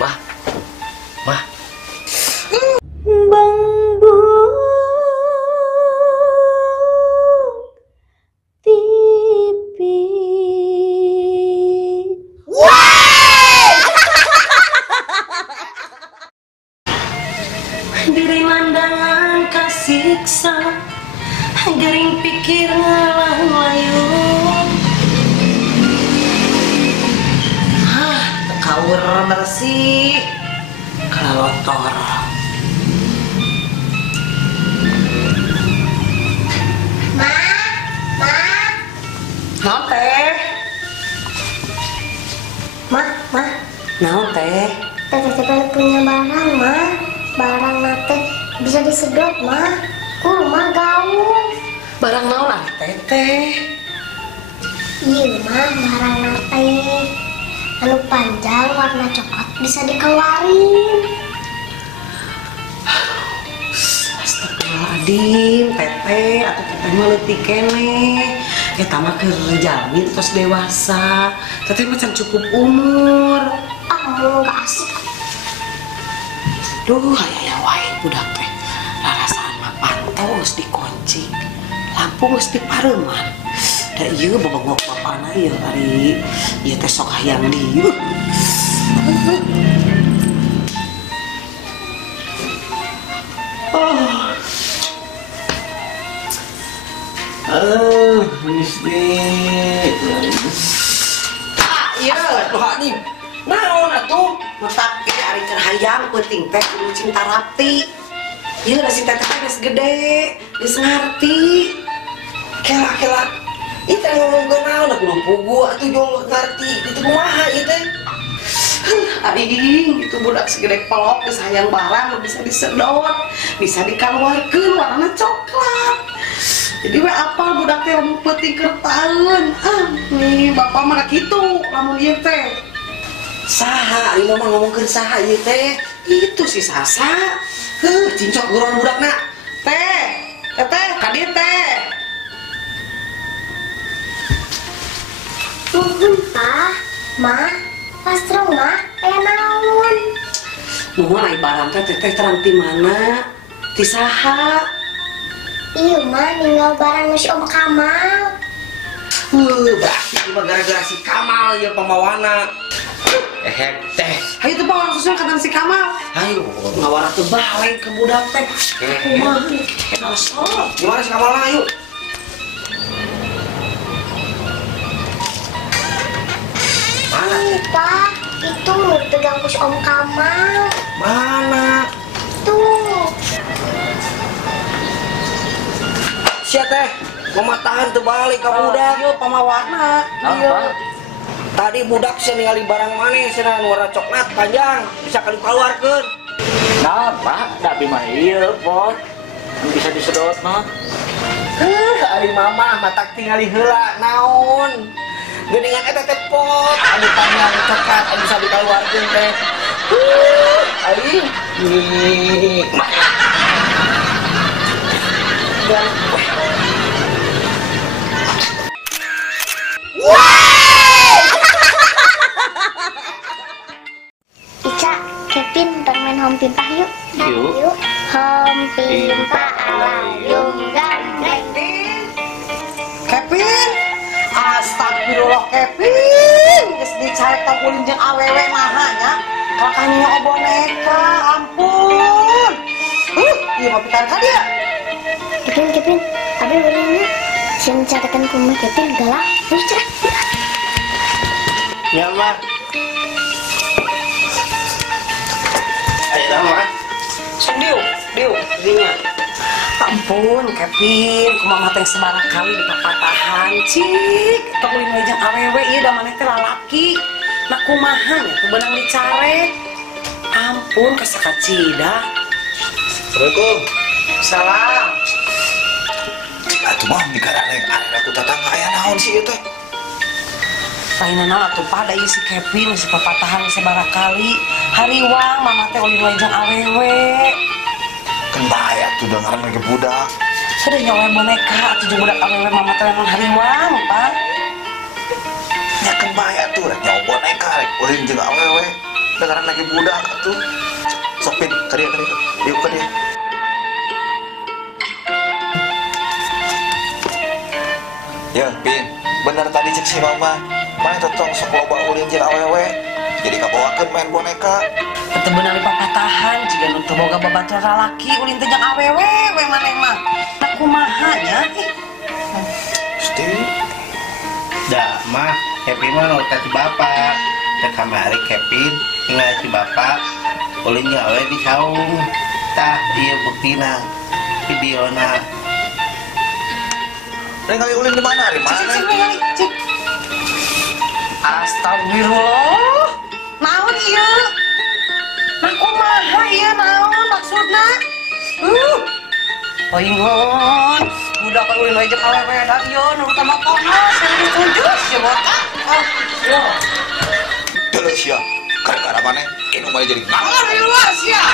Mah, mah. Bang Bu TV. Diri mandangan kasiksa, gering pikir ngalah layung. Tekawur bersih, kalalotor. Naon teh? Naon teh? Teteh punya barang mah, barang nate bisa disedot mah, mah gaul. Barang naon ah teteh? Iya mah barang nate, anu panjang warna coklat bisa dikeluarin. Astagfirullahaladzim, teteh, atau teteh mah leutik keneh. Eta mah keur jamin tos dewasa. Teteh mah can cukup umur. Mau gak asik. Duh, aya wae budak teh. Larasaan mah pantau geus dikunci. Lampu geus dipareuman. Da ieu bobogok bapana ieu ari ieu teh sok hayang dieu. Mesti. Iya, tuh Hanim. Naon atuh? Matak ge ari keur hayang penting teh kudu cinta rapti. Ieu da si teteh geus gede, geus ngarti. Kela-kela ieu teh ngomongkeun naon kudu pugu atuh jong ngarti itu kumaha ieu teh. Ading, itu budak segede pelok geus hayang barang bisa disedot, bisa dikaluarkeun warna coklat. Jadi we apal budak teh lamun peuting keur taeun. Nih bapak mah kitu lamun ieu teh. Saha ieu mah ngomongkeun saha ieu teh? Itu si Sasa. Cincok guron budakna. Teh, teteh ka dieu teh. Nuhun Pak, Mah, pastrong mah aya naon? Nuhun ai barang teh teteh terang ti mana? Ti saha? Iya mah ninggal barang si Om Kamal. Berarti itu mah gara-gara si Kamal ya pemawana. Teh. Hayu teu bawa susul ka si Kamal. Ayo. Ngawara teu balik ke budak teh. Kumaha? Eta sok. Gimana si Kamal ayo? Mana? Pak, itu pegang si Om Kamal. Mana? Tuh. Sia teh, mematahan terbalik ke budak. Ieu pamawarna. Iya. Tadi budak sih ningali barang mana cenah warna coklat panjang bisa kali keluarkeun. Nah, Pak, tapi mah ieu pot bisa disedot mah. Ari mama matak tingali heula naon. Geuningan eta teh pot anu panjang coklat anu bisa dikeluarkeun teh. Ari nikmat. Dan Ica, Kevin, main home pimpah yuk. Yuk. Home pimpah alayung gandeng. Kevin. Astagfirullah Kevin. Geus dicarek tong ulin jeung awewe maha nya. Kakaknya boneka, ampun. Ieu mah pitan ka dia. Kevin, abi ulingnya. Sieun catekan kumah Kevin galak. Terus cerah. ya mah. Ayo dah mah. Sok diu, dinya. Ampun, Kevin, kumaha teh sebarang kali di papatahan, cik. Tong ulin we jeung awewe ieu da maneh teh lalaki. Nah kumaha nya teu beunang dicarek. Ampun, kasakacida. Assalamualaikum. Salam. Atuh mah mikarana arek aku tatangga aya naon sih ieu teh? Lainna naon atuh pada ieu si Kevin si papatahan sabaraha kali. Hariwang mama teh ulin we jeung awewe. Kan bahaya tuh dengaran lagi budak. Sudah nyawa boneka atuh jeung budak awewe mama teh lamun hariwang, Pak. Ya kan bahaya tuh rek nyawa boneka rek ulin jeung awewe. dengaran lagi budak tuh. Sopin, tadi yuk ke dia. Ya, Pin, bener tadi cek si Mama. Mana totong sok loba ulin jeung awewe. Jadi kabawakeun main boneka. Teu beunang dipapatahan jika nu teu boga babaturan lalaki ulin teh jeung awewe we maneh mah. Da kumaha nya? Pasti. Dah mah, Kevin mah nurut si bapak. Teh kamari Kevin tinggal si bapak. Ulin jeung awewe di saung. Tah ieu buktina videona. Ningali ulin di mana? Di mana? Cik. Astagfirullah. Naon ieu? Nah kumaha ieu naon maksudna? Paingon, budak ka ulin jeung awewe da ieu nurutan motorna setuju si botak. Yo. Deuleuh sia. Gara-gara maneh inu mah jadi Bangun di luar sia.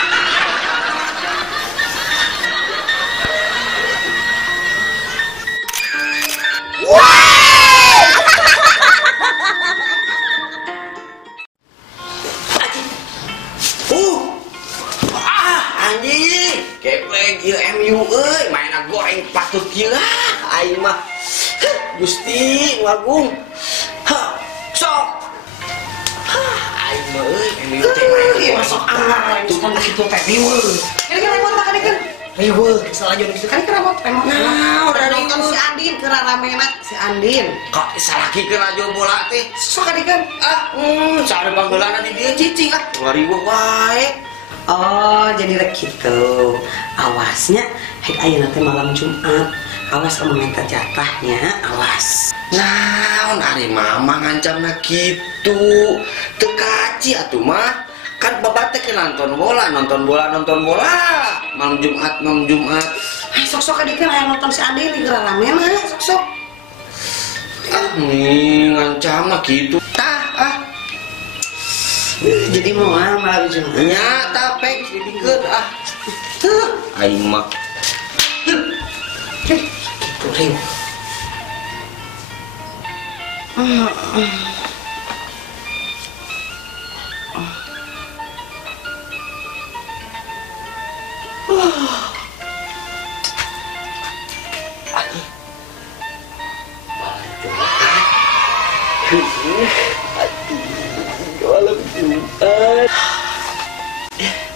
Anjing, keplek ieu MU euy, mainna goreng patut ieu aing mah. Gusti Agung. Sok. Aing mah euy MU teh main Masuk angin, bukan begitu teh riweuh. Ini kan remote kan kan. Riweuh, salah jeung gitu kan remote remote. Nah, udah nonton si Andin keur ramena si Andin. kok salaki ke radio bola teh. Sok kan. Sare panggeulana di dieu cicing ah. Ngariweuh wae. Oh, jadi rek gitu. Awasnya, hek ayeuna teh malam Jumat. Awas lamun minta jatahnya, awas. Nah, ari mama ngancamna kitu. Teu kaci atuh mah. Kan babat teh nonton bola. Malam Jumat. Sok-sok adikeun aya nonton si Adi di geura ramena, sok-sok. Nih, ngancamna kitu. Jadi moal malam Jumat. Nya tapi dipikeun aing mah. Gitu riu.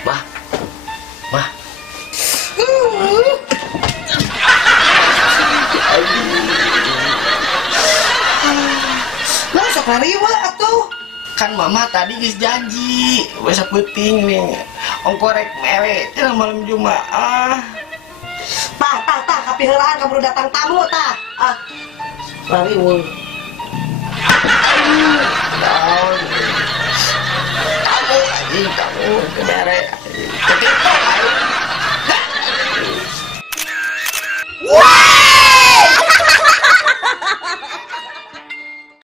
Bah. Nah, sok riweuh atuh. Kan mama tadi geus janji, wes saputing nih. Ongkorek mewe teh malam Jumat. Tah, kapiheulaan kaburu datang tamu tah. Riweuh.